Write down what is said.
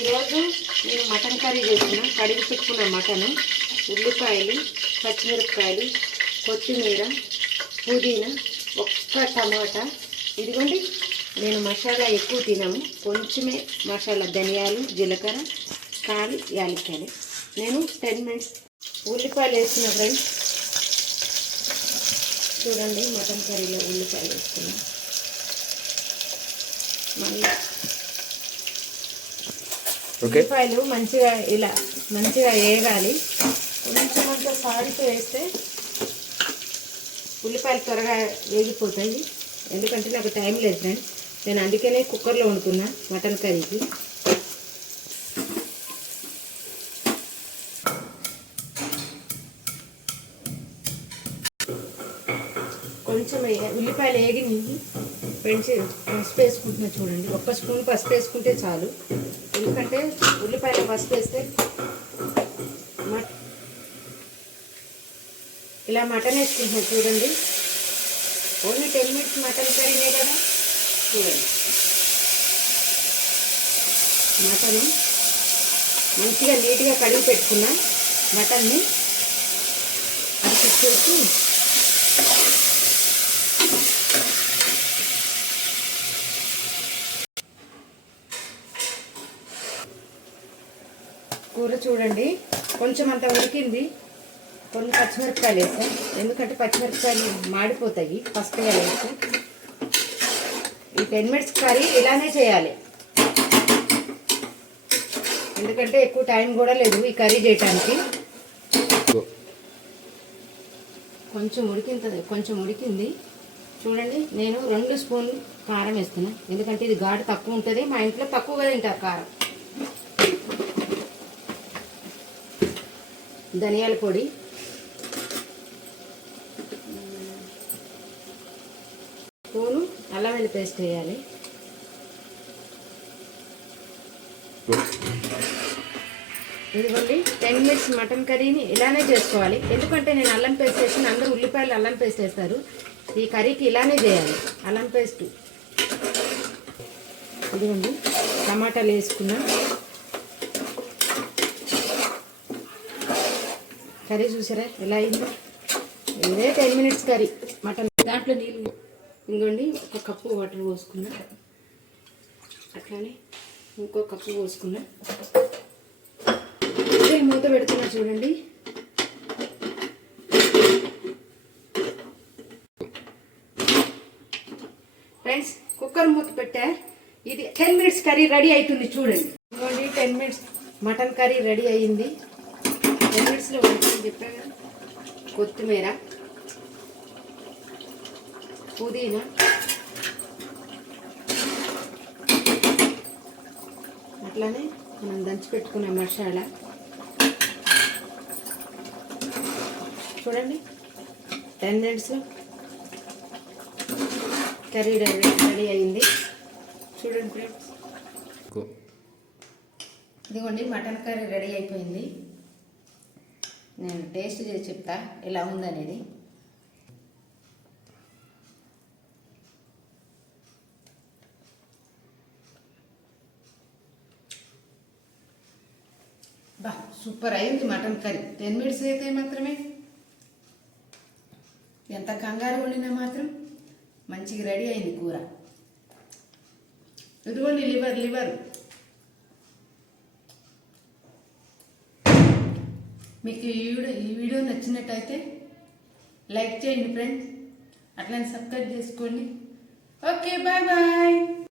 ఈరోజు నేను mutton curry చేసిన. కడిగి పెట్టుకున్న మటను, ఉల్లిపాయలు, పచ్చిమిరపకాయలు, కొత్తిమీర, పుదీనా, ఒక్క టమాటా. ఇదిగోండి, నేను మసాలా ఎక్కువ తినము, కొంచెమే మసాలా, ధనియాలు, జీలకర్ర, కాలి, యాలక్కాయలు. నేను 10 మినిట్స్ ఉల్లిపాయలు వేసిన ఫ్రెండ్స్. చూడండి, మటన్ కర్రీలో ఉల్లిపాయలు వేసుకున్నాం. మళ్ళీ ఉల్లిపాయలు మంచిగా వేగాలి. కొంచెం అంత సాల్ట్ వేస్తే ఉల్లిపాయలు త్వరగా వేగిపోతాయి. ఎందుకంటే నాకు టైం లేదు ఫ్రెండ్స్, నేను అందుకనే కుక్కర్లో వండుకున్నా మటన్ కర్రీకి. కొంచెం ఉల్లిపాయలు వేగినాయి ఫ్రెండ్స్. పసుపు వేసుకుంటున్నా చూడండి, 1 స్పూన్ పసుపు వేసుకుంటే చాలు. ఎందుకంటే ఉల్లిపాయలు పసుపు వేస్తే ఇలా మటన్ వేసుకుంటున్నా చూడండి. ఓన్లీ 10 మినిట్స్ మటన్ కర్రీనే కదా. చూడండి, మటను మంచిగా నీట్గా కడిగి పెట్టుకున్నా మటన్ని అది చేసి కూర చూడండి కొంచెం అంత ఉడికింది. కొన్ని పచ్చిమిరపకాయలు వేస్తాం, ఎందుకంటే పచ్చిమిరపకాయలు మాడిపోతాయి ఫస్ట్గా వేస్తే. ఈ 10 మినిట్స్ కర్రీ ఇలానే చేయాలి, ఎందుకంటే ఎక్కువ టైం కూడా లేదు ఈ కర్రీ చేయడానికి. కొంచెం ఉడికింది చూడండి. నేను 2 స్పూన్లు కారం వేస్తున్నా, ఎందుకంటే ఇది ఘాటు తక్కువ ఉంటుంది. మా ఇంట్లో తక్కువగా తింటారు కారం. ధనియాల పొడి, స్పూను అల్లం వెల్లుల్లి పేస్ట్ వేయాలి. ఇదిగోండి, 10 మినిట్స్ మటన్ కర్రీని ఇలానే చేసుకోవాలి. ఎందుకంటే నేను అల్లం పేస్ట్ వేసిన, అందరూ ఉల్లిపాయలు అల్లం పేస్ట్ వేస్తారు. ఈ కర్రీకి ఇలానే చేయాలి, అల్లం పేస్ట్. ఇదిగోండి, టమాటాలు వేసుకున్నా. కర్రీ చూసారా ఎలా అయిందో. ఇదే 10 మినిట్స్ కర్రీ మటన్. దాంట్లో నీళ్ళు ఇంకోండి, 1 కప్పు వాటర్ పోసుకున్నా. అట్లానే ఇంకో కప్పు పోసుకున్నా. ఇదే మూత పెడుతున్నా చూడండి. ఫ్రెండ్స్, కుక్కర్ మూత పెట్టా. ఇది 10 మినిట్స్ కర్రీ రెడీ అవుతుంది చూడండి. ఇంకోండి, 10 మినిట్స్ మటన్ కర్రీ రెడీ అయ్యింది. 10 మినిట్స్లో వండుకొని చెప్పాను కదా. కొత్తిమీర, పుదీనా, అట్లానే మనం దంచి పెట్టుకున్న మసాలా చూడండి. 10 మినిట్స్లో కర్రీ రెడీ అయింది చూడండి ఫ్రెండ్స్. ఇదిగోండి, మటన్ కర్రీ రెడీ అయిపోయింది. నేను టేస్ట్ చేసి చెప్తా ఎలా ఉందనేది. బా, సూపర్ అయింది మటన్ కర్రీ. 10 మినిట్స్ అయితే మాత్రమే, ఎంత కంగారు వండినా మాత్రం మంచిగా రెడీ అయింది కూర. ఇదిగోండి లివర్. మీకు ఈ వీడియో నచ్చినట్టయితే లైక్ చేయండి ఫ్రెండ్స్, అట్లనే సబ్స్క్రైబ్ చేసుకోండి. Okay, bye bye.